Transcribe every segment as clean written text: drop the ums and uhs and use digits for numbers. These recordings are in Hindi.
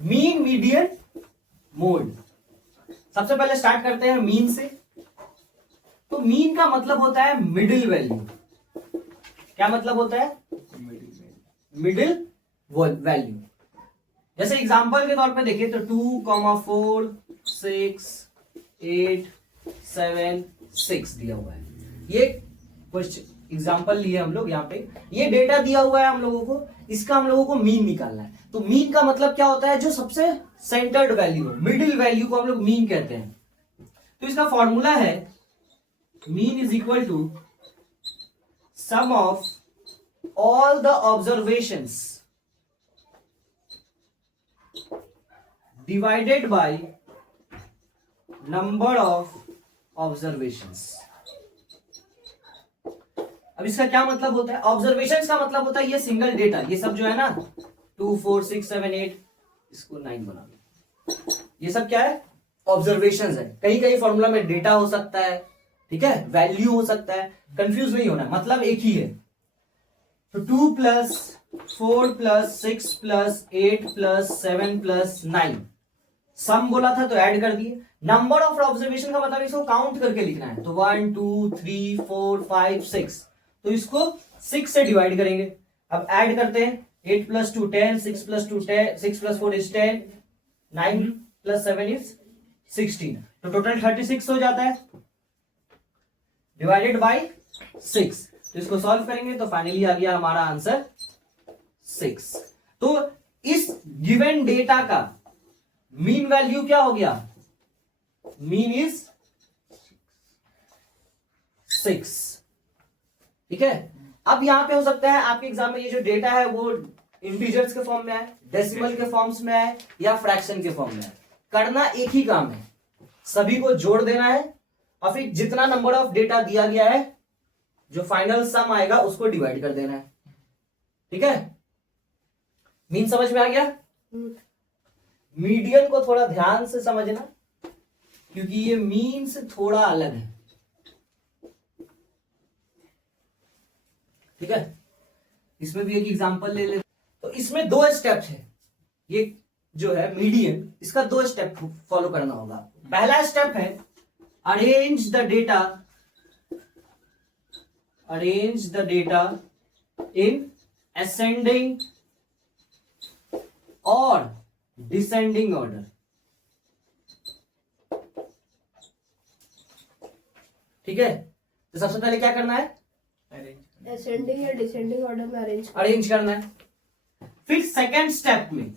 Mean, median, mode. सबसे पहले स्टार्ट करते हैं मीन से। तो मीन का मतलब होता है मिडिल वैल्यू। क्या मतलब होता है? Middle value. जैसे एग्जांपल के तौर पे देखिए तो 2, 4, 6, 8, 7, 6 दिया हुआ है। ये क्वेश्चन एग्जांपल लिए हम लोग यहाँ पे, ये डेटा दिया हुआ है हम लोगों को, इसका हम लोगों को मीन निकालना है। तो मीन का मतलब क्या होता है? जो सबसे सेंटर्ड वैल्यू हो, मिडिल वैल्यू को हम लोग मीन कहते हैं। तो इसका फॉर्मूला है mean is equal to sum of all the observations divided by number of observations. अब इसका क्या मतलब होता है? ऑब्जर्वेशंस का मतलब होता है ये सिंगल डेटा, ये सब जो है ना 2, 4, 6, 7, 8, इसको 9 बना लो, ये सब क्या है? ऑब्जर्वेशंस है। कहीं कहीं फॉर्मूला में डेटा हो सकता है, ठीक है, वैल्यू हो सकता है, कंफ्यूज नहीं होना, मतलब एक ही है। तो 2 plus 4 plus 6 plus 8 plus 7 plus 9 सम बोला था तो ऐड कर दिए। नंबर ऑफ ऑब्जर्वेशन का मतलब इसको काउंट करके लिखना है। तो 1, 2, 3, 4, 5, 6, तो इसको 6 से डिवाइड करेंगे। अब ऐड करते हैं, 8 plus 2 10, 6 plus 2 10, 6 plus 4 is 10, 9 plus 7 is 16, तो टोटल 36 हो जाता है डिवाइडेड बाय 6। तो इसको सॉल्व करेंगे तो फाइनली आ गया हमारा आंसर 6। तो इस गिवन डेटा का मीन वैल्यू क्या हो गया? मीन इज 6, ठीक है। अब यहां पे हो सकता है आपके एग्जाम में ये जो डेटा है वो इंटीजर्स के फॉर्म में है, डेसिमल के फॉर्म्स में है, या फ्रैक्शन के फॉर्म में है। करना एक ही काम है, सभी को जोड़ देना है और फिर जितना नंबर ऑफ डेटा दिया गया है जो फाइनल सम आएगा उसको डिवाइड कर देना है, ठीक है। मीन समझ में आ गया? मीडियन को थोड़ा ध्यान से समझना क्योंकि ये मीन से थोड़ा अलग है, ठीक है। इसमें भी एक एग्जांपल ले ले। तो इसमें 2 स्टेप है, ये जो है मीडियन, इसका 2 स्टेप फॉलो करना होगा। पहला स्टेप है arrange the data in ascending और डिसेंडिंग ऑर्डर, ठीक है। तो सबसे पहले क्या करना है? असेंडिंग या डिसेंडिंग ऑर्डर में अरेंज करना है। फिर सेकेंड स्टेप में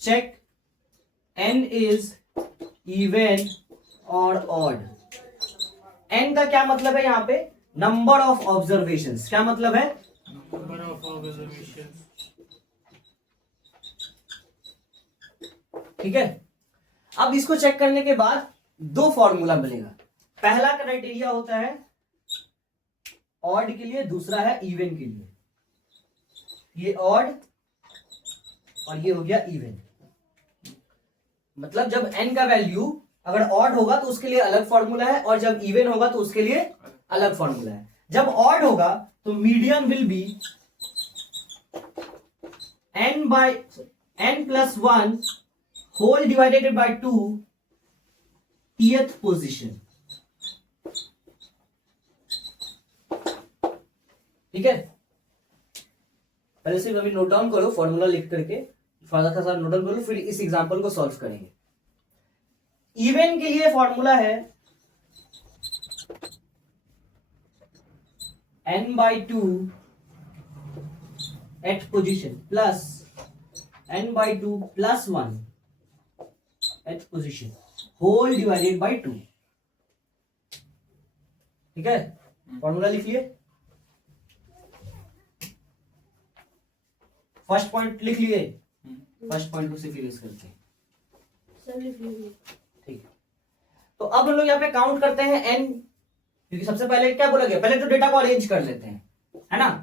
चेक n इज इवन और ऑड। n का क्या मतलब है यहां पे? Number of observations. क्या मतलब है? नंबर ऑफ ऑब्जर्वेशंस, ठीक है। अब इसको चेक करने के बाद 2 फॉर्मूला मिलेगा। पहला क्राइटेरिया होता है ऑड के लिए, दूसरा है इवन के लिए। ये ऑड और ये हो गया इवन। मतलब जब n का वैल्यू अगर ऑड होगा तो उसके लिए अलग फॉर्मूला है, और जब इवन होगा तो उसके लिए अलग फॉर्मूला है। जब ऑड होगा तो median will be n plus 1 whole divided by 2 th position, ठीक है। पहले सिर्फ अभी नोट डाउन करो, फॉर्मूला लिख करके फायदा का साथ नोट डाउन करो, फिर इस एग्जांपल को सॉल्व करेंगे। इवन के लिए फॉर्मूला है n/2 at position plus n/2 plus 1 at position whole divided by 2, ठीक है। फॉर्मूला लिख लिए, फर्स्ट पॉइंट लिख लिए, फर्स्ट पॉइंट को से फिनिश करते हैं, ठीक है। तो अब हम लोग यहाँ पे काउंट करते हैं n, क्योंकि सबसे पहले क्या बोला गया, पहले तो डेटा को अरेंज कर लेते हैं, है ना।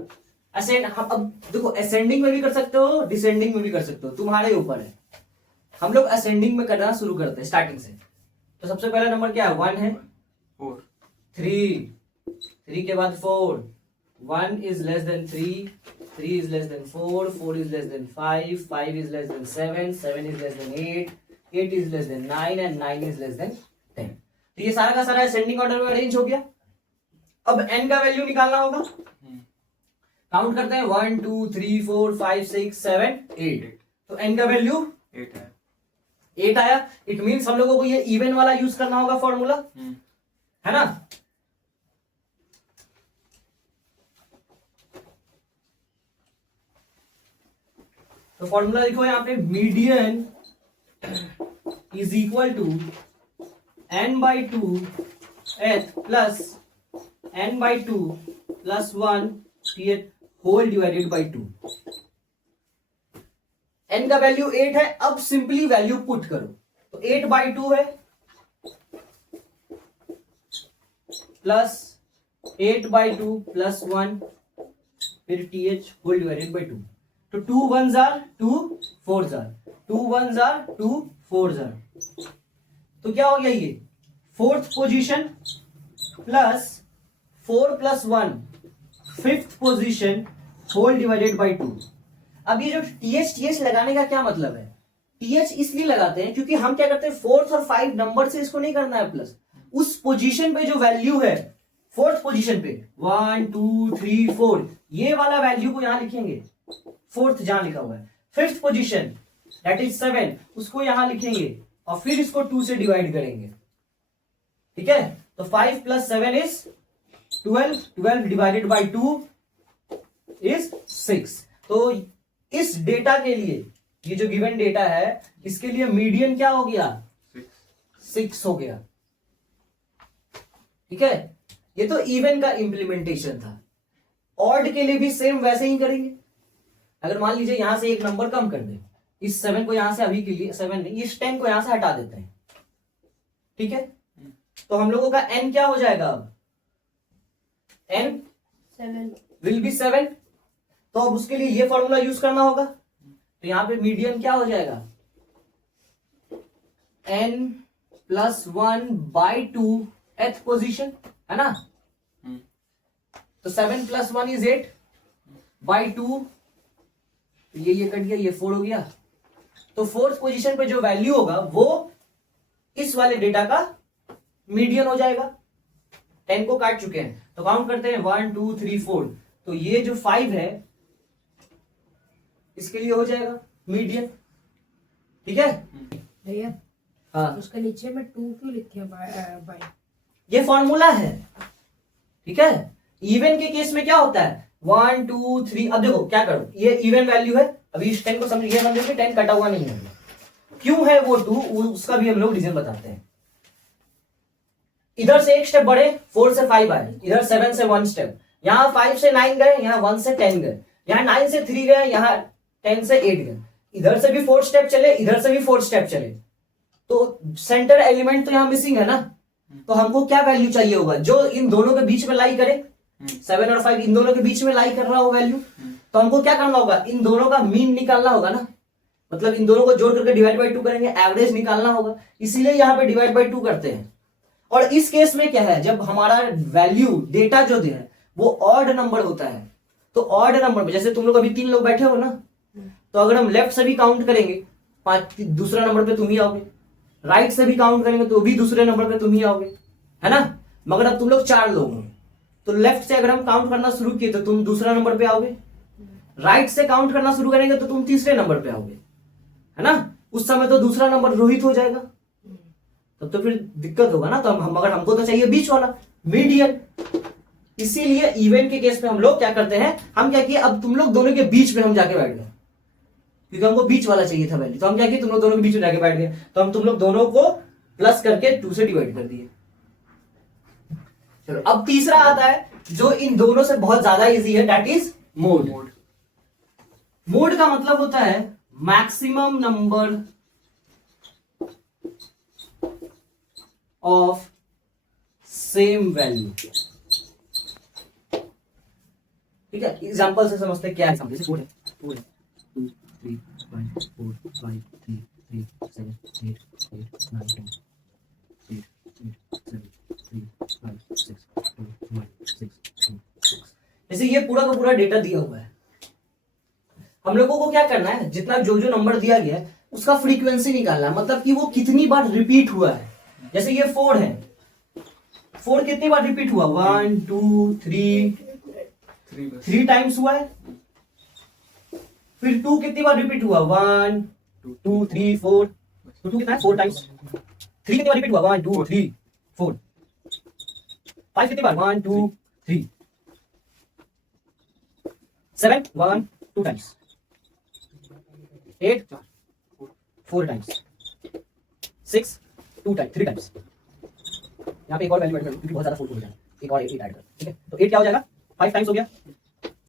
असेंड, अब देखो असेंडिंग में भी कर सकते हो, डिसेंडिंग में भी कर सकते हो, तुम्हारे ऊपर है। हम लोग असेंडिंग में करना शुरू करते हैं स्टार्टिंग से। तो सबसे पहला नंबर क्या है? 1 है, 4, 3 के बाद 4, 1 is less than 3, 3 is less than 4, 4 is less than 5, 5 is less than 7, 7 is less than 8, 8 is less than 9 and 9 is less than 10. तो ये सारा का सारा असेंडिंग ऑर्डर में अरेंज हो गया. अब n का वैल्यू निकालना होगा. काउंट करते हैं 1 2 3 4 5 6 7 8. तो n का वैल्यू 8 है. 8 आया. इट मीन्स हम लोगों को ये इवन वाला यूज करना होगा फॉर्मूला, है ना. तो फॉर्मूला लिखो यहाँ पे, median is equal to n by 2 h plus n by 2 plus 1 th whole divided by 2. n का वैल्यू 8 है. अब सिंपली वैल्यू पुट करो. तो 8 by 2 है प्लस 8 by 2 प्लस 1 फिर th होल डिवाइडेड बाई 2. तो 2 1s are 2 4s are 2 1s are 2 4s are. तो क्या हो गया ये fourth position plus 4 plus 1 fifth position whole divided by 2. अब ये जो th लगाने का क्या मतलब है? th इसलिए लगाते हैं क्योंकि हम क्या करते हैं, फोर्थ और 5 नंबर से इसको नहीं करना है प्लस. उस पोजीशन पे जो वैल्यू है फोर्थ पोजीशन पे 1 2 3 4 ये वाला वैल्यू को यहां लिखेंगे. फोर्थ जहां लिखा हुआ है. फिफ्थ पोजीशन दैट इज 7 उसको यहां लिखेंगे और फिर इसको 2 से डिवाइड करेंगे. ठीक है. तो 5 plus 7 is 12. 12 divided by 2 is 6. तो इस डेटा के लिए, ये जो गिवन डेटा है इसके लिए मीडियन क्या हो गया? 6 हो गया. ठीक है. ये तो इवन का इंप्लीमेंटेशन था. ऑड के लिए भी सेम वैसे ही करेंगे. अगर मान लीजिए यहां से एक नंबर कम कर दे, इस 7 को यहां से अभी के लिए 7 नहीं, इस 10 को यहां से हटा देते हैं. ठीक है. तो हम लोगों का n क्या हो जाएगा? अब n 7 विल बी 7. तो अब उसके लिए ये फॉर्मूला यूज करना होगा. तो यहां पे मीडियन क्या हो जाएगा? n प्लस 1 बाई 2 एथ पोजीशन, है ना. तो 7 प्लस 1 इज 8 बाई 2. ये कट गया, ये 4 हो गया. तो फोर्थ पोजीशन पे जो वैल्यू होगा वो इस वाले डेटा का मीडियन हो जाएगा. 10 को काट चुके हैं तो काउंट करते हैं 1 2 3 4. तो ये जो 5 है इसके लिए हो जाएगा मीडियन. ठीक है भैया. हाँ, उसके नीचे में 2 क्यों लिखे बाय? ये फॉर्मूला है. ठीक है. इवन के केस में क्या होता है 1 2 3. अब देखो क्या करो, ये इवन वैल्यू है. अभी इस 10 को समझिए, 10 कटा हुआ नहीं है. क्यों है वो 2, उसका भी हम लोग रीजन बताते हैं. इधर से एक स्टेप बढ़े, 4 से 5 आए, इधर 7 से 1 स्टेप, यहां 5 से 9 गए, यहां 1 से 10 गए, यहां 9 से 3 गए, यहां 10 से 8 गए. इधर से भी 4 स्टेप चले, इधर से भी 4 स्टेप चले. तो सेंटर एलिमेंट तो यहां मिसिंग है ना. तो हमको क्या वैल्यू चाहिए होगा जो इन दोनों के बीच में लाई करे. 7 और 5 इन दोनों के बीच में लाई कर रहा हो वैल्यू. तो हमको क्या करना होगा, इन दोनों का मीन निकालना होगा ना. मतलब इन दोनों को जोड़ करके डिवाइड बाई 2 करेंगे, एवरेज निकालना होगा. इसीलिए यहां पे डिवाइड बाई 2 करते हैं. और इस केस में क्या है, जब हमारा वैल्यू डेटा जो दे है वो ऑड नंबर होता है. तो ऑड नंबर में जैसे तुम लोग अभी 3 लोग बैठे हो ना, तो अगर हम लेफ्ट से भी काउंट करेंगे 5, दूसरा नंबर पे तुम ही आओगे. राइट से भी काउंट करेंगे तो भी दूसरे नंबर पे तुम ही आओगे, है ना. मगर अब तुम लोग 4 लोग हो, तो लेफ्ट से अगर हम काउंट करना शुरू किए तो तुम दूसरा नंबर पे आओगे. राइट से काउंट करना शुरू करेंगे तो तुम तीसरे नंबर पे आओगे, है ना. उस समय तो दूसरा नंबर रोहित हो जाएगा. तब तो फिर दिक्कत होगा ना. तो हम मगर हमको तो चाहिए बीच वाला मीडियन. इसीलिए इवेंट के केस में हम लोग क्या करते हैं, हम क्या किए, अब तुम लोग दोनों के बीच में हम जाके बैठ गए क्योंकि हमको बीच वाला चाहिए था वैल्यू. तो हम क्या किए, तुम लोग दोनों के बीच में जाके बैठ गए. तो हम तुम लोग दोनों को प्लस करके 2 से डिवाइड कर दिए. चलो अब तीसरा आता है जो इन दोनों से बहुत ज्यादा इजी है, दैट इज मोड. मोड का मतलब होता है maximum number of same value. ठीक है. एग्जांपल से समझते हैं क्या एग्जांपल. जैसे 4 है, 2 3 5 4 5 3 3 7 8 8 9 10 8 8 7 3 5 6 2 1 6 2 6. जैसे ये पूरा का पूरा डेटा दिया हुआ है, हम लोगों को क्या करना है, जितना जो जो नंबर दिया गया है उसका फ्रीक्वेंसी निकालना है, मतलब कि वो कितनी बार रिपीट हुआ है। जैसे ये 4 है, 4 कितनी बार रिपीट हुआ, 1 2 3 3 टाइम्स हुआ है। फिर 2 कितनी बार रिपीट हुआ, 1 2 3 4, तो 2 कितना है, 4 टाइम्स। 3 कितनी बार रिपीट हुआ, 1 2 3 4। 5 कितनी बार, 1 2 3। 7 1 2 टाइम्स। 8 4 टाइम्स। 6 2 times, 3 times. यहाँ पे एक और वैल्यू ऐड कर, क्योंकि बहुत ज्यादा 4 हो जाएगा, एक और 8 ऐड कर, ठीक है। तो 8 क्या हो जाएगा, 5 टाइम्स हो गया।